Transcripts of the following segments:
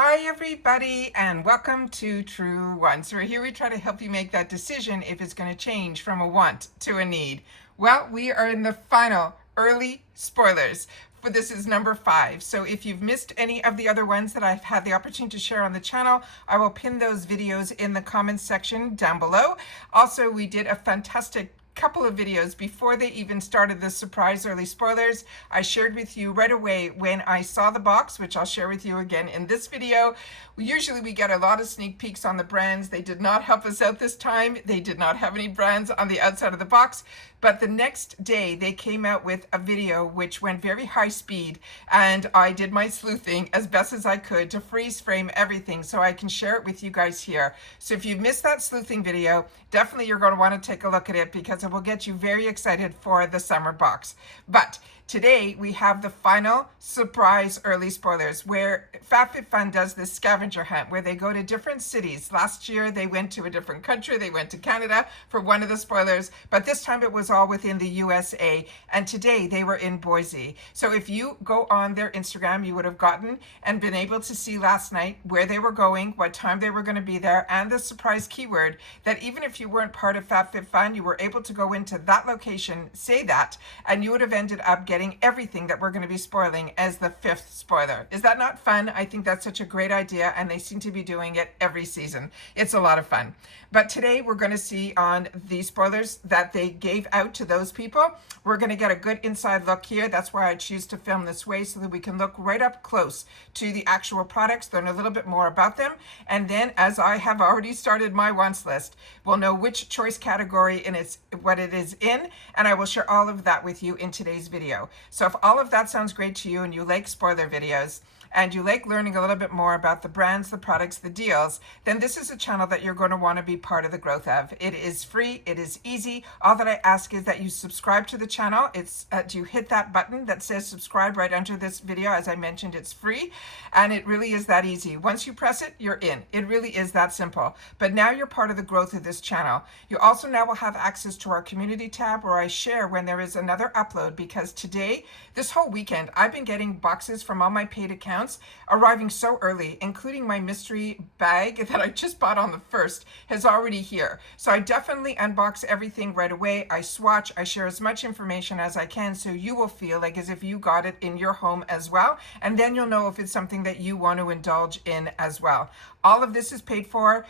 Hi everybody and welcome to True Wants, where here we try to help you make that decision if it's going to change from a want to a need. Well, we are in the final early spoilers. For this is number 5. So if you've missed any of the other ones that I've had the opportunity to share on the channel, I will pin those videos in the comments section down below. Also, we did a fantastic couple of videos before they even started the surprise early spoilers. I shared with you right away when I saw the box, which I'll share with you again in this video. Usually we get a lot of sneak peeks on the brands. They did not help us out this time. They did not have any brands on the outside of the box. But the next day they came out with a video which went very high speed, and I did my sleuthing as best as I could to freeze frame everything so I can share it with you guys here. So if you missed that sleuthing video, definitely you're going to want to take a look at it because it will get you very excited for the summer box. But today we have the final surprise early spoilers where FabFitFun does this scavenger hunt where they go to different cities. Last year they went to a different country. They went to Canada for one of the spoilers, but this time it was all within the USA, and today they were in Boise. So if you go on their Instagram, you would have gotten and been able to see last night where they were going, what time they were going to be there, and the surprise keyword that even if you weren't part of FabFitFun, you were able to go into that location, say that, and you would have ended up getting everything that we're going to be spoiling as the 5th spoiler. Is that not fun? I think that's such a great idea, and they seem to be doing it every season. It's a lot of fun. But today we're going to see on the spoilers that they gave out to those people. We're going to get a good inside look here. That's why I choose to film this way so that we can look right up close to the actual products, learn a little bit more about them, and then as I have already started my wants list, we'll know which choice category and what it is in, and I will share all of that with you in today's video. So if all of that sounds great to you and you like spoiler videos, and you like learning a little bit more about the brands, the products, the deals, then this is a channel that you're going to want to be part of the growth of. It is free. It is easy. All that I ask is that you subscribe to the channel. It's you hit that button that says subscribe right under this video. As I mentioned, it's free, and it really is that easy. Once you press it, you're in. It really is that simple. But now you're part of the growth of this channel. You also now will have access to our community tab where I share when there is another upload, because today, this whole weekend, I've been getting boxes from all my paid accounts arriving so early, including my mystery bag that I just bought on the 1st is already here. So I definitely unbox everything right away. I swatch, I share as much information as I can so you will feel like as if you got it in your home as well. And then you'll know if it's something that you want to indulge in as well. All of this is paid for.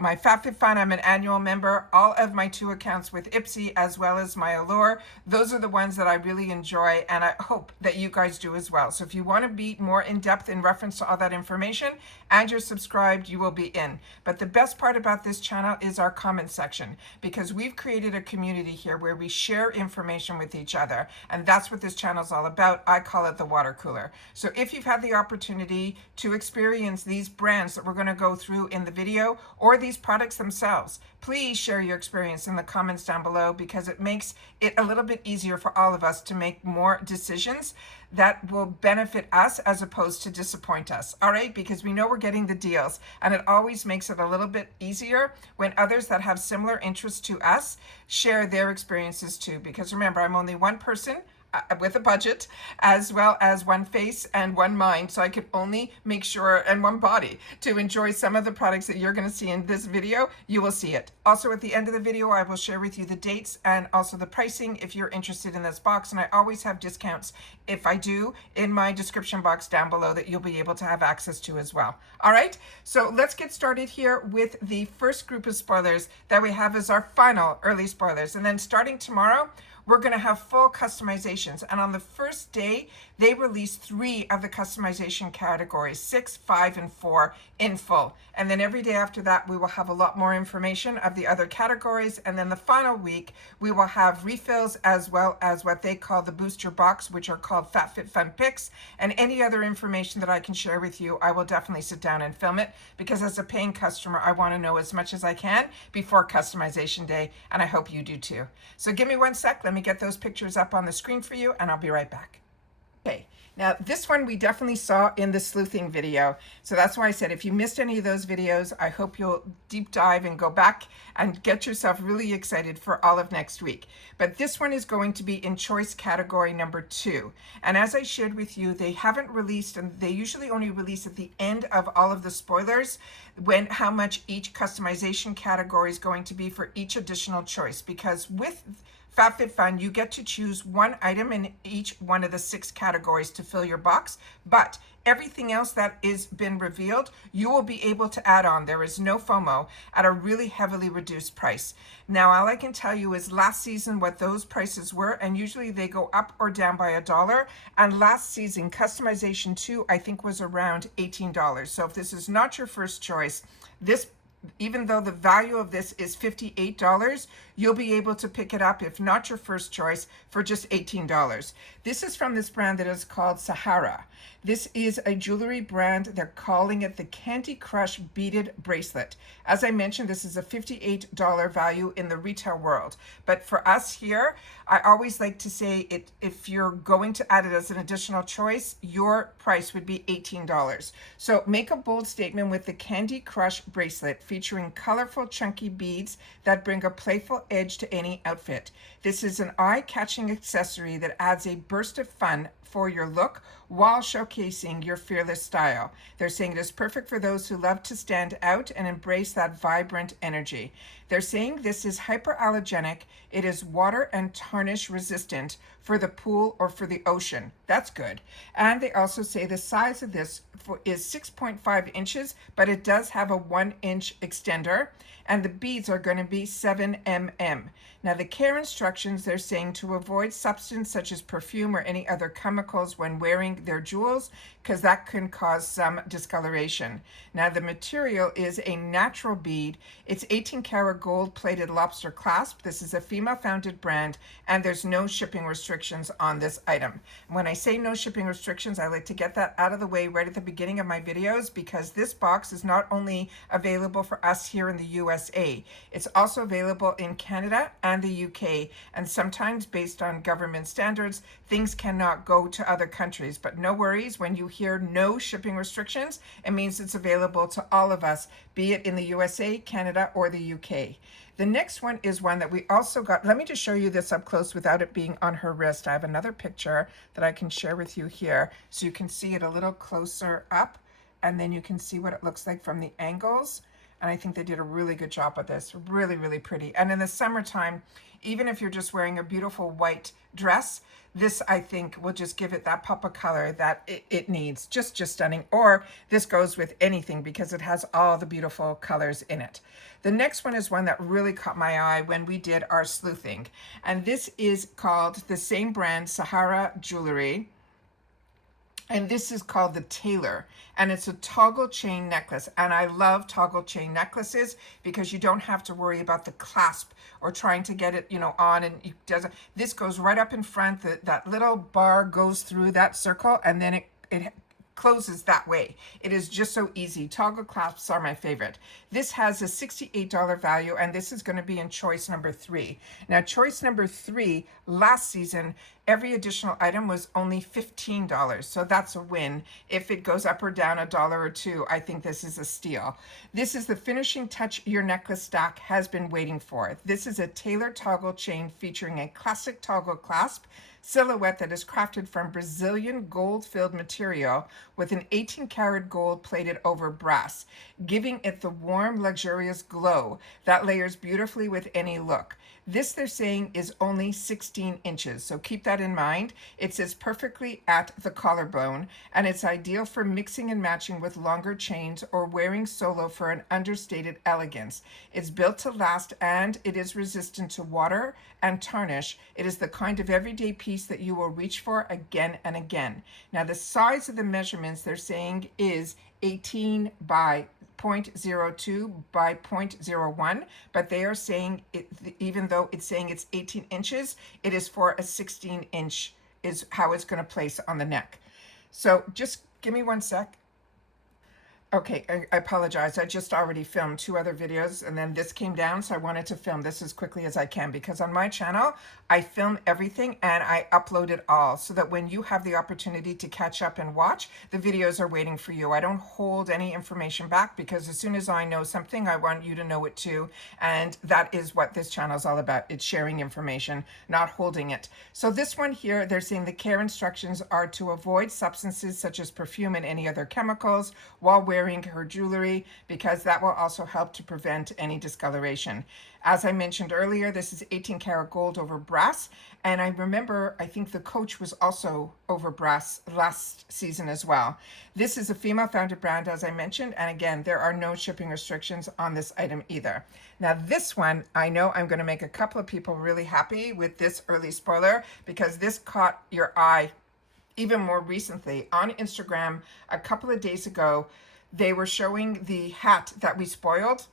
My FabFitFun, I'm an annual member. All of my 2 accounts with IPSY as well as my Allure, those are the ones that I really enjoy, and I hope that you guys do as well. So if you want to be more in depth in reference to all that information and you're subscribed, you will be in. But the best part about this channel is our comment section, because we've created a community here where we share information with each other, and that's what this channel is all about. I call it the water cooler. So if you've had the opportunity to experience these brands that we're going to go through in the video or these products themselves, please share your experience in the comments down below, because it makes it a little bit easier for all of us to make more decisions that will benefit us as opposed to disappoint us. All right, because we know we're getting the deals, and it always makes it a little bit easier when others that have similar interests to us share their experiences too. Because remember, I'm only one person with a budget, as well as one face and one mind, so I could only make sure, and one body, to enjoy some of the products that you're going to see in this video. You will see it. Also at the end of the video, I will share with you the dates and also the pricing if you're interested in this box, and I always have discounts if I do in my description box down below that you'll be able to have access to as well. All right, so let's get started here with the first group of spoilers that we have as our final early spoilers, and then starting tomorrow, we're going to have full customizations. And on the first day, they release 3 of the customization categories, 6, 5, and 4 in full. And then every day after that, we will have a lot more information of the other categories. And then the final week, we will have refills as well as what they call the booster box, which are called FabFitFun picks. And any other information that I can share with you, I will definitely sit down and film it, because as a paying customer, I want to know as much as I can before customization day. And I hope you do too. So give me one sec. Let me get those pictures up on the screen for you, and I'll be right back. Okay, Now, this one we definitely saw in the sleuthing video. So that's why I said if you missed any of those videos, I hope you'll deep dive and go back and get yourself really excited for all of next week. But this one is going to be in choice category number 2. And as I shared with you, they haven't released, and they usually only release at the end of all of the spoilers, how much each customization category is going to be for each additional choice. Because with FabFitFun, you get to choose one item in each one of the 6 categories to fill your box, but everything else that is been revealed, you will be able to add on. There is no FOMO at a really heavily reduced price. Now, all I can tell you is last season what those prices were, and usually they go up or down by $1. And last season, customization 2, I think, was around $18. So if this is not your first choice, this, even though the value of this is $58, you'll be able to pick it up, if not your first choice, for just $18. This is from this brand that is called Sahara. This is a jewelry brand. They're calling it the Candy Crush Beaded Bracelet. As I mentioned, this is a $58 value in the retail world. But for us here, I always like to say it, if you're going to add it as an additional choice, your price would be $18. So make a bold statement with the Candy Crush Bracelet, featuring colorful chunky beads that bring a playful edge to any outfit. This is an eye-catching accessory that adds a burst of fun for your look while showcasing your fearless style. They're saying it is perfect for those who love to stand out and embrace that vibrant energy. They're saying this is hyperallergenic, it is water and tarnish resistant for the pool or for the ocean. That's good. And they also say the size of this is 6.5 inches, but it does have a 1-inch extender, and the beads are going to be 7 mm. Now, the care instructions, they're saying to avoid substance such as perfume or any other chemicals when wearing their jewels, because that can cause some discoloration. Now, the material is a natural bead. It's 18 karat gold plated lobster clasp. This is a female founded brand, and there's no shipping restrictions on this item. When I say no shipping restrictions, I like to get that out of the way right at the beginning of my videos, because this box is not only available for us here in the USA, it's also available in Canada and the UK, and sometimes based on government standards, things cannot go to other countries. But no worries, when you hear no shipping restrictions, it means it's available to all of us, be it in the USA, Canada, or the UK. The next one is one that we also got. Let me just show you this up close without it being on her wrist. I have another picture that I can share with you here, so you can see it a little closer up, and then you can see what it looks like from the angles. And I think they did a really good job of this. Really, really pretty. And in the summertime, even if you're just wearing a beautiful white dress, this, I think, will just give it that pop of color that it needs. Just stunning. Or this goes with anything because it has all the beautiful colors in it. The next one is one that really caught my eye when we did our sleuthing. And this is called the same brand, Sahara Jewelry. And this is called the Tailor, and it's a toggle chain necklace. And I love toggle chain necklaces because you don't have to worry about the clasp or trying to get it, on, and it doesn't. This goes right up in front. That little bar goes through that circle, and then it closes that way. It is just so easy. Toggle clasps are my favorite. This has a $68 value, and this is going to be in choice number 3. Now, choice number 3, last season, every additional item was only $15, so that's a win. If it goes up or down $1 or $2, I think this is a steal. This is the finishing touch your necklace stack has been waiting for. This is a Tailor toggle chain featuring a classic toggle clasp silhouette that is crafted from Brazilian gold-filled material with an 18 karat gold plated over brass, giving it the warm, luxurious glow that layers beautifully with any look. This, they're saying, is only 16 inches, so keep that in mind. It sits perfectly at the collarbone, and it's ideal for mixing and matching with longer chains or wearing solo for an understated elegance. It's built to last, and it is resistant to water and tarnish. It is the kind of everyday piece that you will reach for again and again. Now, the size of the measurements, they're saying, is 18 by 0.02 by 0.01, but they are saying, even though it's saying it's 18 inches, it is for a 16 inch is how it's going to place on the neck. So just give me one sec. Okay, I apologize. I just already filmed 2 other videos and then this came down, so I wanted to film this as quickly as I can because on my channel, I film everything and I upload it all so that when you have the opportunity to catch up and watch, the videos are waiting for you. I don't hold any information back because as soon as I know something, I want you to know it too. And that is what this channel is all about. It's sharing information, not holding it. So this one here, they're saying the care instructions are to avoid substances such as perfume and any other chemicals while wearing her jewelry because that will also help to prevent any discoloration. As I mentioned earlier, this is 18 karat gold over brass. And I remember, I think the coach was also over brass last season as well. This is a female founded brand, as I mentioned. And again, there are no shipping restrictions on this item either. Now this one, I know I'm going to make a couple of people really happy with this early spoiler because this caught your eye even more recently on Instagram a couple of days ago. They were showing the hat that we spoiled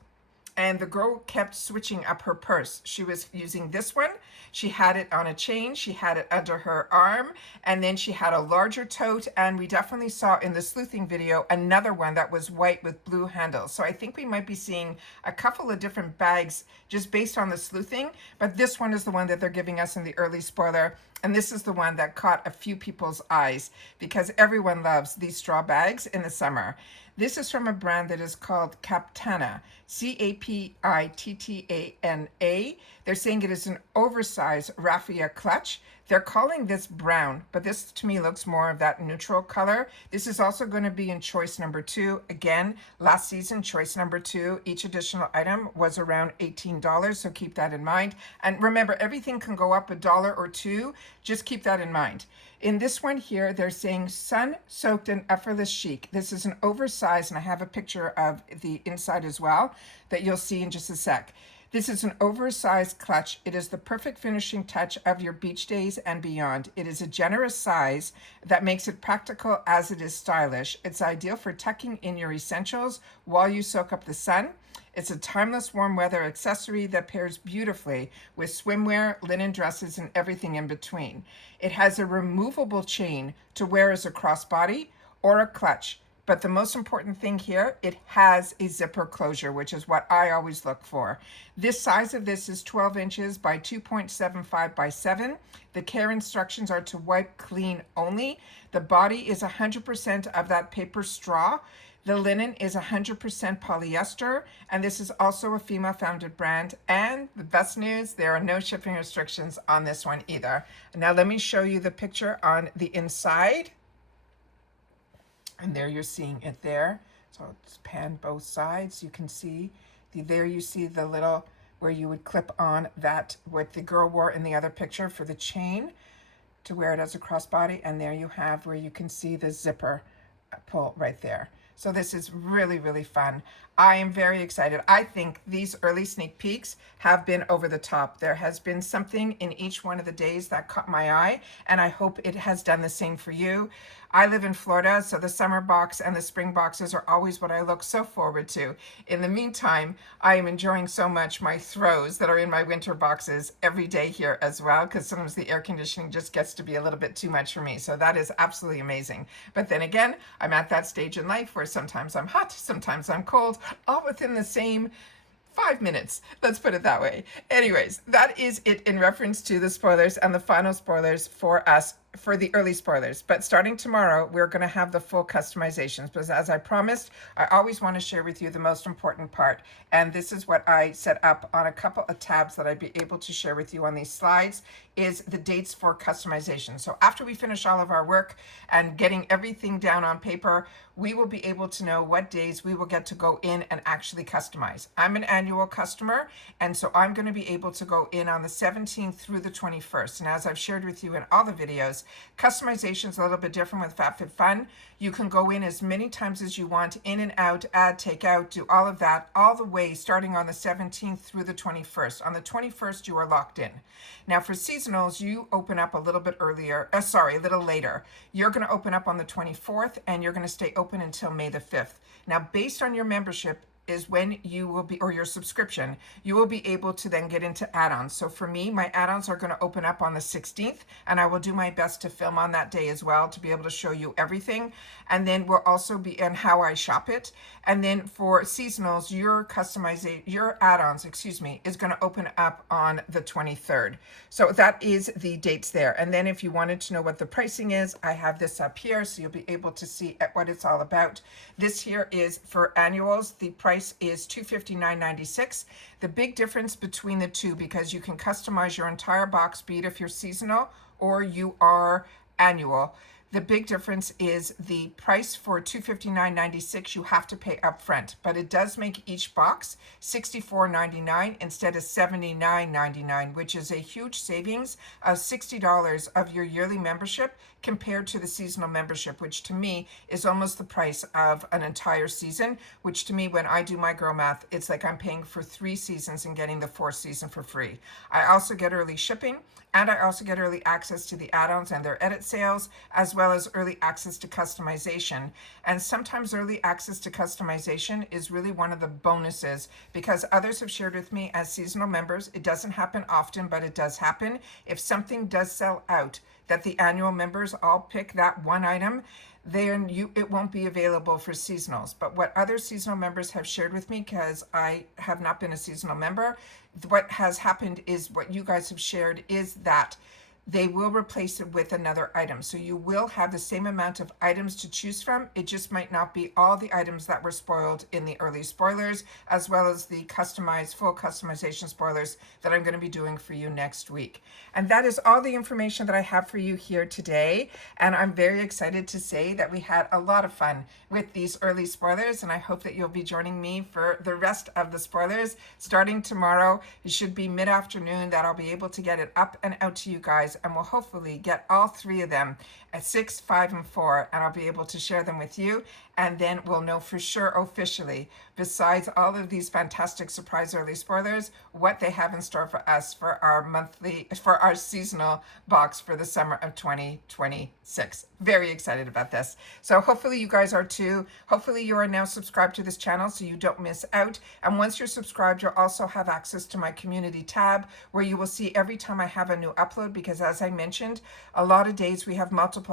and the girl kept switching up her purse. She was using this one. She had it on a chain. She had it under her arm. And then she had a larger tote. And we definitely saw in the sleuthing video another one that was white with blue handles. So I think we might be seeing a couple of different bags just based on the sleuthing. But this one is the one that they're giving us in the early spoiler. And this is the one that caught a few people's eyes because everyone loves these straw bags in the summer. This is from a brand that is called Capana, Capittana. They're saying it is an oversized raffia clutch. They're calling this brown, but this to me looks more of that neutral color. This is also going to be in choice number 2. Again, last season, choice number 2, each additional item was around $18, so keep that in mind. And remember, everything can go up $1 or $2. Just keep that in mind. In this one here, they're saying sun-soaked and effortless chic. This is an oversized, and I have a picture of the inside as well that you'll see in just a sec. This is an oversized clutch. It is the perfect finishing touch of your beach days and beyond. It is a generous size that makes it practical as it is stylish. It's ideal for tucking in your essentials while you soak up the sun. It's a timeless warm weather accessory that pairs beautifully with swimwear, linen dresses, and everything in between. It has a removable chain to wear as a crossbody or a clutch. But the most important thing here, it has a zipper closure, which is what I always look for. This size of this is 12 inches by 2.75 by 7. The care instructions are to wipe clean only. The body is 100% of that paper straw. The linen is 100% polyester, and this is also a female-founded brand. And the best news, there are no shipping restrictions on this one either. Now let me show you the picture on the inside. And there you're seeing it there. So it's pan both sides. You can see, there you see the little, where you would clip on that, what the girl wore in the other picture for the chain to wear it as a crossbody. And there you have where you can see the zipper pull right there. So this is really, really fun. I am very excited. I think these early sneak peeks have been over the top. There has been something in each one of the days that caught my eye, and I hope it has done the same for you. I live in Florida, so the summer box and the spring boxes are always what I look so forward to. In the meantime, I am enjoying so much my throws that are in my winter boxes every day here as well, because sometimes the air conditioning just gets to be a little bit too much for me. So that is absolutely amazing. But then again, I'm at that stage in life where sometimes I'm hot, sometimes I'm cold, all within the same 5 minutes. Let's put it that way. Anyways, that is it in reference to the spoilers and the final spoilers for us for the early spoilers. But starting tomorrow, we're going to have the full customizations, because as I promised, I always want to share with you the most important part. And this is what I set up on a couple of tabs that I'd be able to share with you on these slides, is the dates for customization. So after we finish all of our work and getting everything down on paper, we will be able to know what days we will get to go in and actually customize. I'm an annual customer, and so I'm going to be able to go in on the 17th through the 21st. And as I've shared with you in all the videos, customization is a little bit different with FabFitFun. You can go in as many times as you want, in and out, add, take out, do all of that, all the way starting on the 17th through the 21st. On the 21st, you are locked in. Now for seasonals, you open up a little bit earlier, a little later. You're going to open up on the 24th, and you're going to stay open until May the 5th. Now, based on your membership, is when you will be, or your subscription, you will be able to then get into add-ons. So for me, my add-ons are going to open up on the 16th, and I will do my best to film on that day as well to be able to show you everything. And then we'll also be in how I shop it. And then for seasonals, your customization, your add-ons, excuse me, is going to open up on the 23rd. So that is the dates there. And then if you wanted to know what the pricing is, I have this up here, so you'll be able to see what it's all about. This here is for annuals. The price is $259.96. The big difference between the two, because you can customize your entire box, be it if you're seasonal or you are annual. The big difference is the price for $259.96 you have to pay upfront, but it does make each box $64.99 instead of $79.99, which is a huge savings of $60 of your yearly membership compared to the seasonal membership, which to me is almost the price of an entire season, which to me, when I do my girl math, it's like I'm paying for 3 seasons and getting the 4th season for free. I also get early shipping, and I also get early access to the add-ons and their edit sales, as well as early access to customization. And sometimes early access to customization is really one of the bonuses, because others have shared with me as seasonal members, it doesn't happen often, but it does happen. If something does sell out, that the annual members all pick that one item, then it won't be available for seasonals. But what other seasonal members have shared with me, because I have not been a seasonal member, what has happened is what you guys have shared is that they will replace it with another item. So you will have the same amount of items to choose from. It just might not be all the items that were spoiled in the early spoilers, as well as the customized, full customization spoilers that I'm going to be doing for you next week. And that is all the information that I have for you here today. And I'm very excited to say that we had a lot of fun with these early spoilers, and I hope that you'll be joining me for the rest of the spoilers starting tomorrow. It should be mid-afternoon that I'll be able to get it up and out to you guys, and we'll hopefully get all 3 of them at 6, 5, and 4, and I'll be able to share them with you, and then we'll know for sure officially, besides all of these fantastic surprise early spoilers, what they have in store for us for our seasonal box for the summer of 2026. Very excited about this. So hopefully you guys are too. Hopefully you are now subscribed to this channel so you don't miss out. And once you're subscribed, you'll also have access to my community tab, where you will see every time I have a new upload, because as I mentioned, a lot of days we have multiple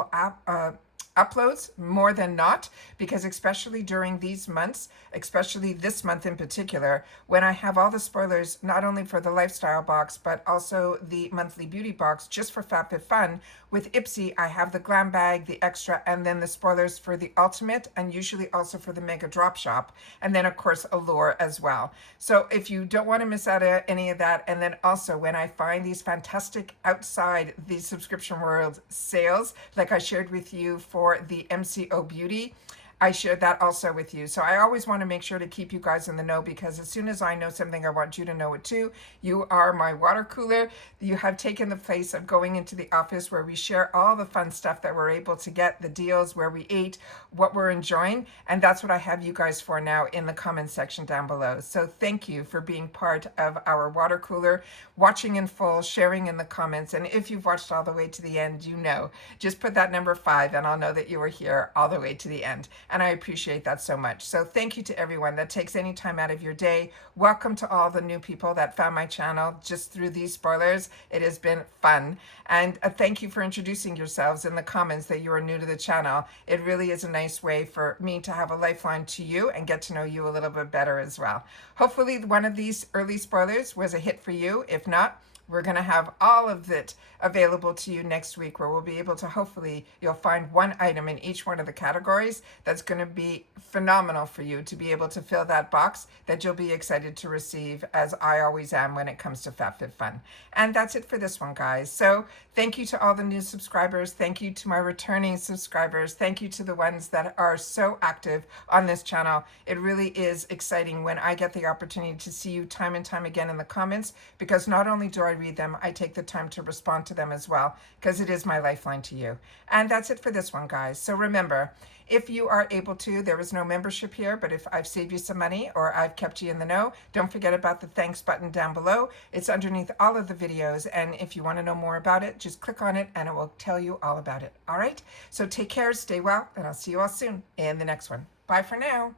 uploads, more than not, because especially during these months, especially this month in particular, when I have all the spoilers, not only for the lifestyle box, but also the monthly beauty box just for FabFitFun. With IPSY, I have the glam bag, the extra, and then the spoilers for the ultimate, and usually also for the mega drop shop, and then of course Allure as well. So if you don't want to miss out on any of that, and then also when I find these fantastic outside the subscription world sales, like I shared with you for the MCO Beauty, I shared that also with you. So I always want to make sure to keep you guys in the know, because as soon as I know something, I want you to know it too. You are my water cooler. You have taken the place of going into the office where we share all the fun stuff that we're able to get, the deals, where we ate, what we're enjoying. And that's what I have you guys for now in the comments section down below. So thank you for being part of our water cooler, watching in full, sharing in the comments. And if you've watched all the way to the end, you know, just put that number 5 and I'll know that you were here all the way to the end. And I appreciate that so much. So thank you to everyone that takes any time out of your day. Welcome to all the new people that found my channel just through these spoilers. It has been fun. And thank you for introducing yourselves in the comments that you are new to the channel. It really is a nice way for me to have a lifeline to you and get to know you a little bit better as well. Hopefully one of these early spoilers was a hit for you. If not, we're going to have all of it available to you next week, where we'll be able to, hopefully, you'll find one item in each one of the categories that's going to be phenomenal for you to be able to fill that box that you'll be excited to receive, as I always am when it comes to FabFitFun. And that's it for this one, guys. So thank you to all the new subscribers. Thank you to my returning subscribers. Thank you to the ones that are so active on this channel. It really is exciting when I get the opportunity to see you time and time again in the comments, because not only do I read them, I take the time to respond to them as well, because it is my lifeline to you. And that's it for this one, guys. So remember, if you are able to, there is no membership here, but if I've saved you some money or I've kept you in the know, don't forget about the thanks button down below. It's underneath all of the videos, and if you want to know more about it, just click on it and it will tell you all about it. All right? So take care, stay well, and I'll see you all soon in the next one. Bye for now.